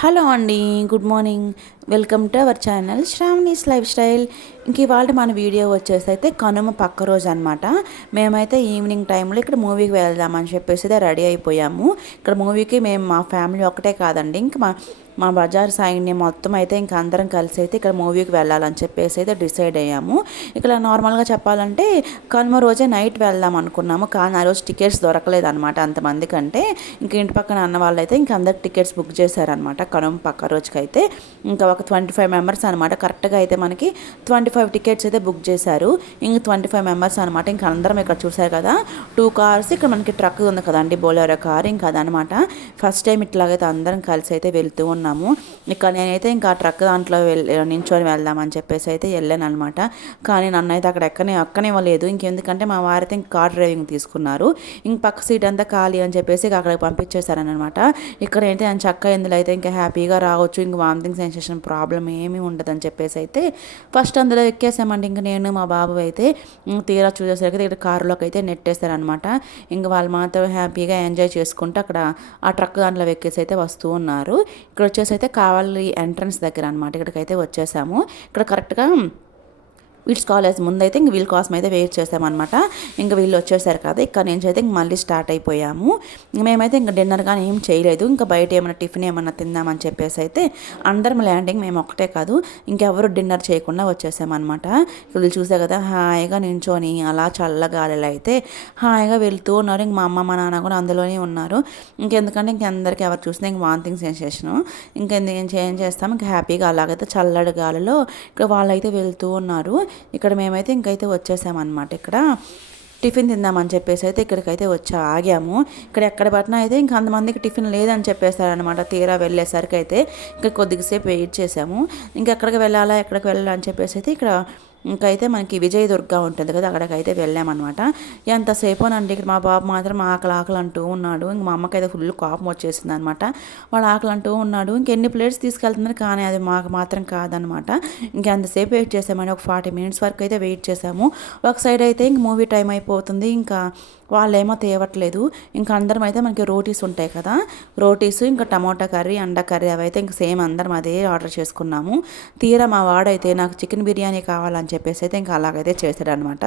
Hello అండి good morning. Welcome to our channel Sravani's lifestyle. ఇంక ఇవాళ మన వీడియో వచ్చేసి అయితే కనుమ పక్క రోజు అనమాట మేమైతే ఈవినింగ్ టైంలో ఇక్కడ మూవీకి వెళ్దామని చెప్పేసి రెడీ అయిపోయాము. ఇక్కడ మూవీకి మేము మా ఫ్యామిలీ ఒకటే కాదండి ఇంక మా మా బజార్ సాయిని మొత్తం అయితే ఇంకా అందరం కలిసి అయితే ఇక్కడ మూవీకి వెళ్ళాలని చెప్పేసి అయితే డిసైడ్ అయ్యాము. ఇక్కడ నార్మల్గా చెప్పాలంటే కనుమ రోజే నైట్ వెళ్దాం అనుకున్నాము. కానీ ఆ రోజు టికెట్స్ దొరకలేదు అనమాట అంతమంది కంటే. ఇంక ఇంటి పక్కన అన్న వాళ్ళు అయితే ఇంకా అందరికి టికెట్స్ బుక్ చేశారనమాట కనుమ పక్క రోజుకైతే. ఇంకా ఒక ట్వంటీ ఫైవ్ మెంబర్స్ అనమాట కరెక్ట్గా అయితే మనకి ట్వంటీ ఫైవ్ టికెట్స్ అయితే బుక్ చేశారు. ఇంక ట్వంటీ ఫైవ్ మెంబర్స్ అనమాట ఇంకా అందరం ఇక్కడ చూశారు కదా. టూ కార్స్ ఇక్కడ మనకి ట్రక్ ఉంది కదండి. బోలేరో కార్ ఇంకా అదనమాట ఫస్ట్ టైం ఇట్లాగైతే అందరం కలిసి అయితే వెళ్తూ ఉన్నాము ఇక్కడ నేనైతే ఇంకా ట్రక్ దాంట్లో వెళ్ళి నించొని వెళ్దామని చెప్పేసి అయితే వెళ్ళాను అనమాట కానీ నన్ను అయితే అక్కడ ఎక్కనే ఎక్కనివ్వలేదు ఇంకెందుకంటే మా వారైతే ఇంక కార్ డ్రైవింగ్ తీసుకున్నారు. ఇంక పక్క సీట్ అంతా ఖాళీ అని చెప్పేసి ఇక అక్కడికి పంపించేశారనమాట ఇక్కడ అయితే ఆయన చక్క ఇందులో అయితే ఇంకా హ్యాపీగా రావచ్చు. ఇంక వామిటింగ్ సెన్సేషన్ ప్రాబ్లం ఏమీ ఉండదని చెప్పేసి అయితే ఫస్ట్ అందులో ఎక్కేసామండి. ఇంక నేను మా బాబు అయితే తీరా చూసేసరికి ఇక్కడ కారులోకి అయితే నెట్టేశారనమాట ఇంక వాళ్ళు మాత్రం హ్యాపీగా ఎంజాయ్ చేసుకుంటూ అక్కడ ఆ ట్రక్ దాంట్లో ఎక్కేసి అయితే వస్తూ ఉన్నారు. ఇక్కడ వచ్చేసి అయితే కావాలి ఎంట్రన్స్ దగ్గర అనమాట ఇక్కడికైతే వచ్చేసాము. ఇక్కడ కరెక్ట్గా వీడ్స్ కాలేజ్ ముందైతే ఇంక వీళ్ళ కోసం అయితే వెయిట్ చేసామన్నమాట. ఇంకా వీళ్ళు వచ్చేసారు కదా ఇక్కడ నుంచి అయితే ఇంక మళ్ళీ స్టార్ట్ అయిపోయాము. మేమైతే ఇంకా డిన్నర్ కానీ ఏం చేయలేదు. ఇంకా బయట ఏమైనా టిఫిన్ ఏమైనా తిందామని చెప్పేసి అయితే అందరం ల్యాండింగ్ మేము ఒక్కటే కాదు ఇంకెవరు డిన్నర్ చేయకుండా వచ్చేసామన్నమాట. వీళ్ళు చూసే కదా హాయిగా నించొని అలా చల్లగాలిలో అయితే హాయిగా వెళ్తూ ఉన్నారు. ఇంక మా అమ్మ మా నాన్న కూడా అందులోనే ఉన్నారు. ఇంకెందుకంటే ఇంకెందరికి ఎవరు చూసినా ఇంక వాంతింగ్ సెన్సేషను. ఇంకెందుకు ఏం చేస్తాం? ఇంకా హ్యాపీగా అలాగైతే చల్లడి గాలిలో ఇక్కడ వాళ్ళైతే వెళ్తూ ఉన్నారు. ఇక్కడ మేమైతే ఇంకైతే వచ్చేసామన్నమాట ఇక్కడ. టిఫిన్ తిందామని చెప్పేసి అయితే ఇక్కడికైతే వచ్చి ఆగాము. ఇక్కడ ఎక్కడ పట్టినా అయితే ఇంక అంతమందికి టిఫిన్ లేదని చెప్పేశారనమాట తీరా వెళ్ళేసరికి అయితే ఇంకా కొద్దిసేపు వెయిట్ చేసాము. ఇంకా ఎక్కడికి వెళ్ళాలా ఎక్కడికి వెళ్ళాలా అని చెప్పేసి అయితే ఇక్కడ ఇంకైతే మనకి విజయ దుర్గా ఉంటుంది కదా అక్కడికైతే వెళ్ళామన్నమాట. ఎంతసేపునండి ఇక్కడ మా బాబు మాత్రం ఆకలి ఆకలి అంటూ ఉన్నాడు. ఇంక మా అమ్మకైతే ఫుల్ కోపం వచ్చేసింది అనమాట వాడు ఆకలి అంటూ ఉన్నాడు. ఇంకెన్ని ప్లేట్స్ తీసుకెళ్తున్నారు? కానీ అది మాకు మాత్రం కాదనమాట ఇంకెంతసేపు వెయిట్ చేసామని ఒక ఫార్టీ మినిట్స్ వరకు అయితే వెయిట్ చేసాము. ఒక సైడ్ అయితే ఇంక మూవీ టైం అయిపోతుంది. ఇంకా వాళ్ళేమో తేవట్లేదు. ఇంకా అందరం అయితే మనకి రోటీస్ ఉంటాయి కదా. రోటీస్ ఇంకా టమోటా కర్రీ అండా కర్రీ అవైతే ఇంకా సేమ్ అందరం అదే ఆర్డర్ చేసుకున్నాము. తీరా మా వాడైతే నాకు చికెన్ బిర్యానీ కావాలని చెప్పేసి అయితే ఇంకా అలాగైతే చేశాడనమాట.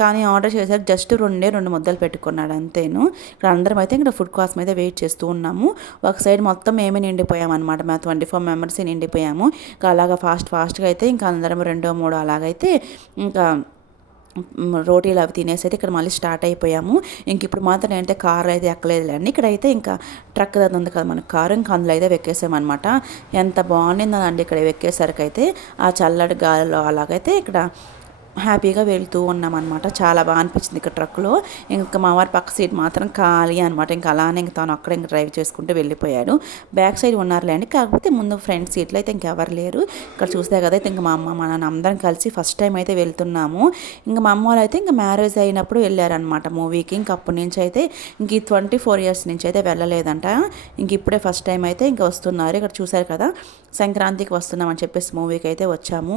కానీ ఆర్డర్ చేశారు జస్ట్ రెండే రెండు ముద్దలు పెట్టుకున్నాడు అంతేను. ఇక్కడ అందరం అయితే ఇక్కడ ఫుడ్ కోసం అయితే వెయిట్ చేస్తూ ఉన్నాము. ఒక సైడ్ మొత్తం మేమే నిండిపోయామన్నమాట. మేము ట్వంటీ ఫోర్ మెంబర్స్ నిండిపోయాము. ఇంకా అలాగా ఫాస్ట్ ఫాస్ట్గా అయితే ఇంకా అందరం రెండో మూడో అలాగైతే ఇంకా రోటీలు అవి తినేసి అయితే ఇక్కడ మళ్ళీ స్టార్ట్ అయిపోయాము. ఇంక ఇప్పుడు మాత్రం ఏంటంటే కార్ అయితే ఎక్కలేదులేండి. ఇక్కడైతే ఇంకా ట్రక్ అది ఉంది కదా మన కారు ఇంకా అందులో అయితే వెక్కేసామన్నమాట. ఎంత బాగుండిందండి ఇక్కడ వెక్కేసరికి అయితే ఆ చల్లటి గాలిలో అలాగైతే ఇక్కడ హ్యాపీగా వెళ్తూ ఉన్నాం అనమాట చాలా బాగా అనిపించింది ఇక్కడ ట్రక్లో. ఇంకా మా వారి పక్క సీట్ మాత్రం ఖాళీ అనమాట ఇంకా అలానే ఇంకా తను అక్కడ ఇంకా డ్రైవ్ చేసుకుంటూ వెళ్ళిపోయాడు. బ్యాక్ సైడ్ ఉన్నారులేండి కాకపోతే ముందు ఫ్రంట్ సీట్లో అయితే ఇంకెవరు లేరు. ఇక్కడ చూస్తే కదా అయితే ఇంకా మా అమ్మ మా నాన్న అందరం కలిసి ఫస్ట్ టైం అయితే వెళ్తున్నాము. ఇంకా మా అమ్మ వాళ్ళు అయితే ఇంకా మ్యారేజ్ అయినప్పుడు వెళ్ళారనమాట మూవీకి. ఇంక అప్పటి నుంచి అయితే ఇంక ఈ ట్వంటీ ఫోర్ ఇయర్స్ నుంచి అయితే వెళ్ళలేదంట. ఇంక ఇప్పుడే ఫస్ట్ టైం అయితే ఇంకా వస్తున్నారు. ఇక్కడ చూశారు కదా సంక్రాంతికి వస్తున్నామని చెప్పేసి మూవీకి అయితే వచ్చాము.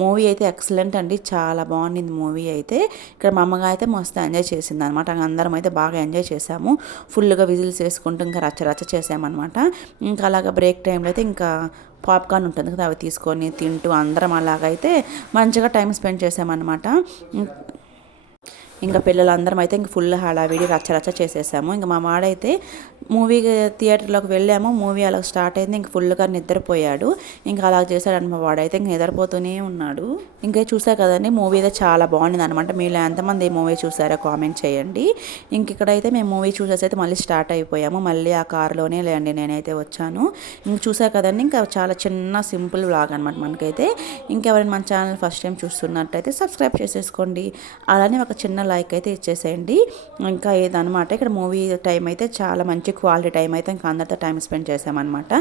మూవీ అయితే ఎక్సలెంట్ అండి. చాలా చాలా బాగుండింది మూవీ అయితే. ఇక్కడ మా అమ్మగా అయితే మస్తు ఎంజాయ్ చేసింది అనమాట అందరం అయితే బాగా ఎంజాయ్ చేసాము. ఫుల్గా విజిల్స్ వేసుకుంటూ ఇంకా రచ్చ రచ్చ చేసామన్నమాట ఇంకా అలాగా బ్రేక్ టైంలో అయితే ఇంకా పాప్కార్న్ ఉంటుంది కదా అవి తీసుకొని తింటూ అందరం అలాగైతే మంచిగా టైం స్పెండ్ చేసామన్నమాట ఇంకా పిల్లలందరం అయితే ఇంక ఫుల్ హడావిడి రచ్చ రచ్చ చేసేసాము. ఇంకా మా వాడైతే మూవీ థియేటర్లోకి వెళ్ళాము. మూవీ అలా స్టార్ట్ అయింది. ఇంక ఫుల్గా నిద్రపోయాడు. ఇంకా అలా చేశాడని మా వాడైతే. ఇంక నిద్రపోతూనే ఉన్నాడు. ఇంకా చూసా కదండి మూవీ అయితే చాలా బాగుంది అనమాట మీరు ఎంతమంది ఈ మూవీ చూసారో కామెంట్ చేయండి. ఇంక ఇక్కడైతే మేము మూవీ చూసేసి అయితే మళ్ళీ స్టార్ట్ అయిపోయాము. మళ్ళీ ఆ కారులోనే లేండి నేనైతే వచ్చాను. ఇంక చూసా కదండి ఇంకా చాలా చిన్న సింపుల్ బ్లాగ్ అనమాట మనకైతే. ఇంకెవరైనా మన ఛానల్ ఫస్ట్ టైం చూస్తున్నట్టయితే సబ్స్క్రైబ్ చేసేసుకోండి. అలానే ఒక చిన్న లైక్ అయితే ఇచ్చేసేయండి. ఇంకా ఏదనమాట ఇక్కడ మూవీ టైం అయితే చాలా మంచి క్వాలిటీ టైం అయితే ఇంకా అందరితో టైం స్పెండ్ చేసామన్నమాట.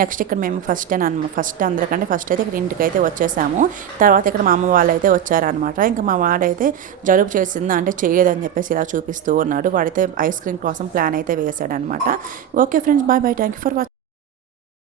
నెక్స్ట్ ఇక్కడ మేము ఫస్ట్ అన్న ఫస్ట్ అందరికంటే ఫస్ట్ అయితే ఇక్కడ ఇంటికి అయితే వచ్చేసాము. తర్వాత ఇక్కడ మా అమ్మ వాళ్ళు అయితే వచ్చారనమాట ఇంకా మా వాడైతే జలుబు చేసింది అంటే చేయలేదని చెప్పేసి ఇలా చూపిస్తూ ఉన్నాడు. వాడైతే ఐస్ క్రీమ్ కోసం ప్లాన్ అయితే వేసాడనమాట okay friends bye bye thank you for watching